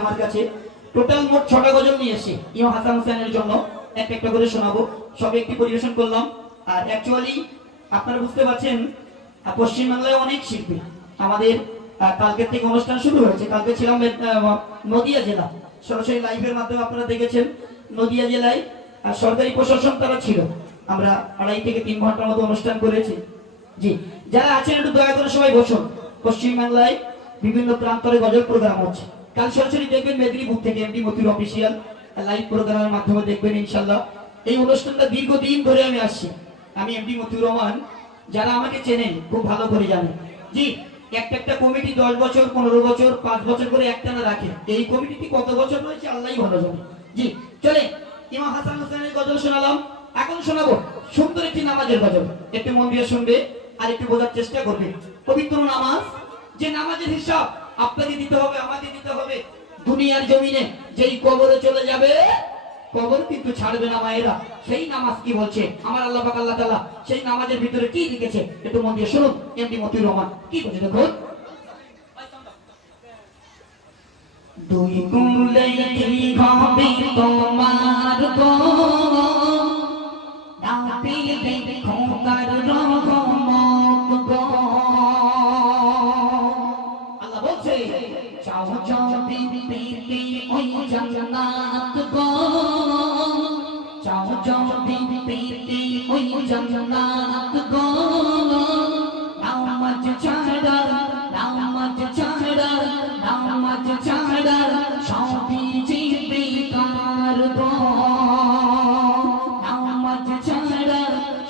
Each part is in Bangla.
আমার কাছে টোটাল মোট 6টা গজল নিয়ে এসেছি ইমাম হাসান হোসেনের জন্য একটা একটা করে শোনাবো। সবে একটি পরিবেশন করলাম। আর অ্যাকচুয়ালি আপনারা বুঝতে পারছেন পশ্চিমবাংলায় অনেক শিল্পী আমাদের কালকে থেকে অনুষ্ঠান শুরু হয়েছে। কালকে ছিলাম নদিয়া জেলা, সরাসরি লাইভের মাধ্যমে আপনারা দেখেছেন। নদিয়া জেলায় সরকারি প্রশাসন তারা ছিল। আমরা 2.5 থেকে 3 ঘন্টার মতো অনুষ্ঠান করেছি। জি, যারা আছেন একটু দয়া করে সবাই বসুন। পশ্চিমবাংলায় বিভিন্ন প্রান্তরে গজল প্রোগ্রাম হচ্ছে। কাল সরাসরি দেখবেন মেদিনীপুর থেকে এমডি মতির অফিসিয়াল লাইভ প্রোগ্রামের মাধ্যমে দেখবেন ইনশাআল্লাহ। এই অনুষ্ঠানটা দীর্ঘদিন ধরে আমি আসছি। আমি এমডি মতিউর রহমান, যারা আমাকে চেনেন খুব ভালো করে জানেন। জি, একটা কমিটি 10 বছর 15 বছর 5 বছর করে একটানা রাখে। এই কমিটিটি কত বছর রয়েছে আল্লাহই ভালো জানে। জি, চলে ইমাম হাসান হোসেনের গজল শোনালাম। এখন শোনাবো সুন্দর একটি নামাজের গজল। একটু মন দিয়ে শুনবে আর একটু বোঝার চেষ্টা করবে। পবিত্র নামাজ, যে নামাজের হিসাব আপনাকে দিতে হবে, আমাকে দিতে হবে। দুনিয়ার জমিনে যেই কবরে চলে যাবে, কবর কিন্তু ছাড়বে না মায়েরা। সেই নামাজ কি বলছে আমার আল্লাহ পাক আল্লাহ তাআলা সেই নামাজের ভিতরে কি লিখেছে একটু মন দিয়ে শুনুন। এমডি মতিউর রহমান কি বলছে দেখুন। দুই কুলে কি হবে তোমার গো, ডাকে দেখো কার রহমত গো। আল্লাহ বলছে চাও যদি পেতে ওই জান্নাত গো, চাও যদি পেতে ওই জান্নাত গো। নামাজ ছাড়া নামাজ ছাড়া নামাজ ছাড়া সবই যে বেকার গো। নামাজ ছাড়া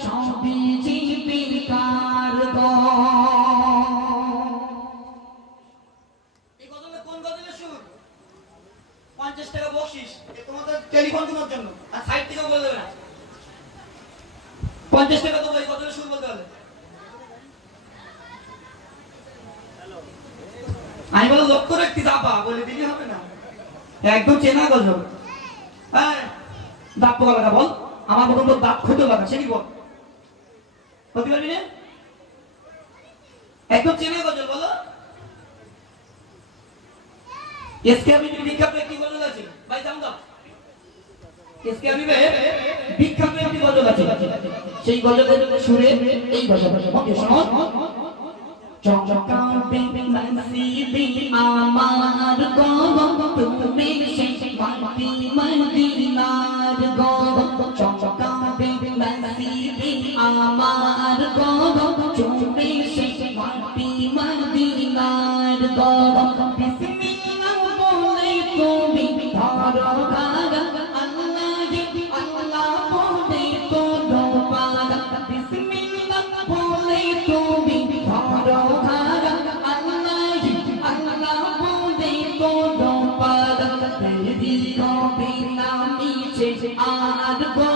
সবই যে বেকার গো। এই গজলে কোন গজলের সুর? 50 টাকা বকশিশ তোমাদের টেলিফোন কেনার জন্য। আর সাইড থেকে বলে দেবে না 50 টাকা দেবো এই গজলের সুর বলতে হবে। আমি বলো লক্ষ্য রাখতে দাপা বলে দিলে হবে না, একদম চেনা গজল। হ্যাঁ, দাঁত পোকা লাগা বল, আমার মতন তো দাঁত খুঁটে লাগা, সে কি বল বলতে পারবি না? একদম চেনা গজল বলো। এসকে আমি বিখ্যাত একটি গজল আছে ভাই, জানো তো? এসকে আমি বিখ্যাত একটি গজল আছে, সেই গজলের সুরে এই গজল মনে শোনো। চমকাবে নসিবে আমার গো, তুমি সেই মাটি মদিনার গো। চমকাবে নসিবে আমার গো, তুমি সেই মাটি মদিনার গো। বিসমিল্লাহ বলে তুমি ধরো গাগা, আল্লাহ আল্লাহ বলে তোলো পাগা। বিসমিল্লাহ বলে তুমি ধরো গাগা, আল্লাহ আল্লাহ বলে তোলো পাগা। তেরি হবে না মিছে আর গো,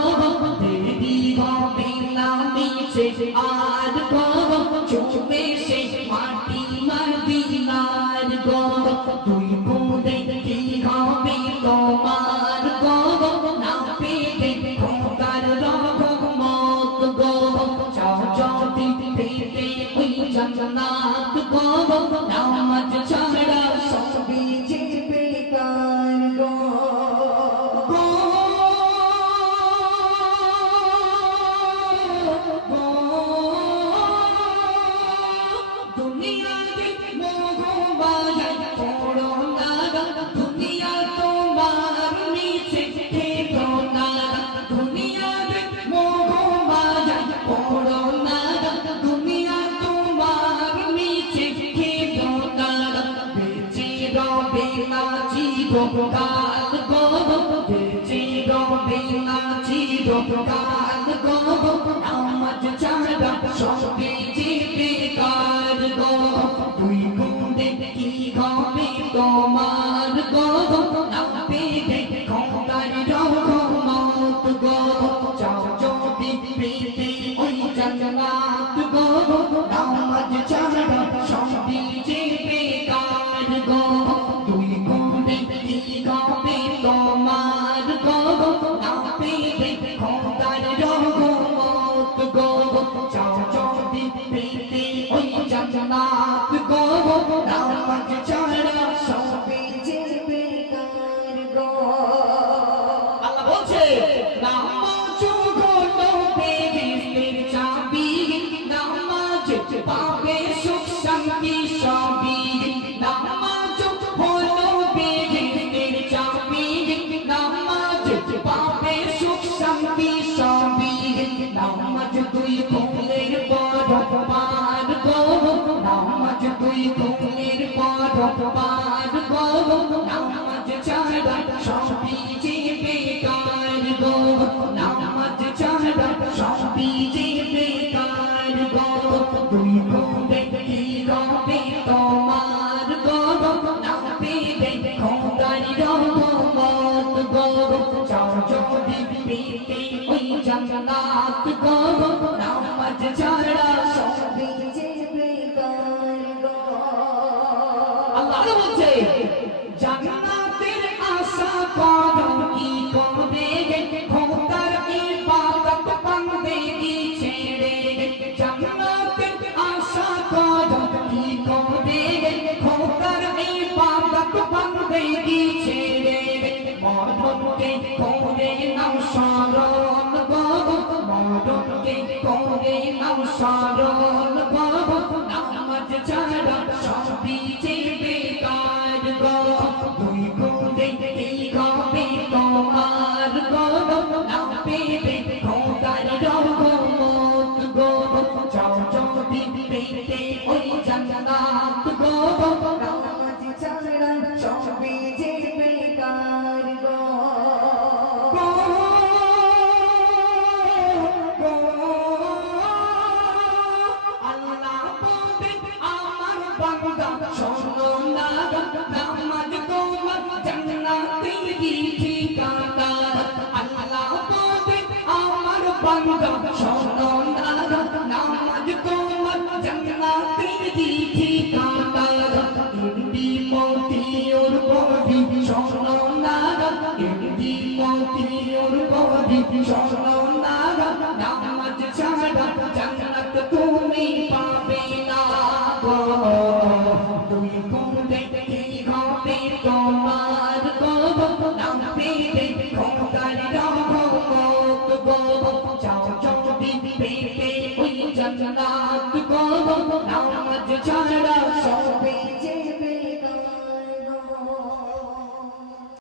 তেরি হবে না মিছে আর গো। চুমে সে মাটি মদিনার গো। তুই বলে কি হবে তোমার গো, না পেতে খোদার রহমত গো। চাও যদি পেতে ওই জান্নাত গো, নামাজ ছাড়া সবই যে বেকার গো। দুনিয়াতে মোহ মায়ায় পড়ো না, দুনিয়া তোমার নিচে খেলো না। দুনিয়াতে মোহ মায়ায় পড়ো না, দুনিয়া তোমার নিচে খেলো না। বেঁচে রবে না চিরকাল গো, বেঁচে রবে না চিরকাল গো। নামাজ ছাড়া সবই যে বেকার গো। তুই গুণে কি হবে তোমার গো, না পেতে খোদার রহমত গো। চাও যদি পেতে ওই জান্নাত গো, নামাজ ছাড়া সবই যে বেকার গো। তুই গুণে কি হবে তোমার গো, না পেতে খোদার রহমত গো। চাও যদি পেতে ওই জান্নাত গো, নামাজ ছাড়া সবই যে বলছে নামাজ হলো বেহেশতের চাবি, নামাজ পাবে সুখ শান্তি সবই, নামাজ হলো বেহেশতের চাবি, নামাজ পাবে সুখ শান্তি সবই, নামাজ দুই ফুলের পরপার গো, নামাজ দুই ফুলের পরপার গো, নামাজ ছাড়া সবই যে বেকার গো, নামাজ ছাড়া সবই যে বেকার গো, দুই ফুলে কি রবে তোমার গো, না পেবে খোদার রহমত গো, চাও যদি পেতে ওই জান্নাত গো, নামাজ ছাড়া সবই যে বেকার গো। আল্লাহ বলছে জান্নাতের আশা করো কি করবে, খোদার ইবাদত বান্দেগি ছেড়ে, জান্নাতের আশা করো কি করবে, খোদার ইবাদত বান্দেগি ছেড়ে, মরণকে করে নাও স্মরণ গো, মরণকে করে নাও স্মরণ গো, নামাজ ছাড়া সবই যে বেকার গো, দুই ফুলে কি হবে তোমার গো, না পেবে খোদার রহমত গো, চাও যদি পেতে ওই জান্নাত গো, নামাজ ছাড়া সবই যে বেকার গো। আল্লাহ বলে আমার বান্দা শোনো না, নামাজ তোমার জান্নাতের ঠিকানা, আল্লাহ বলে আমার বান্দা শোনো না, নামাজ তোমার জান্নাতের ঠিকানা, এমনি মতি ওর বদি শোনো না, এমনি মতি ওর বদি শোনো না, নামাজ ছাড়া জান্নাত তুমি পাবে না গো, দুই ফুলে কি হবে তোমার গো, না পেবে খোদার রহমত গো, চাও যদি পেতে ওই জান্নাত গো, নামাজ ছাড়া সবই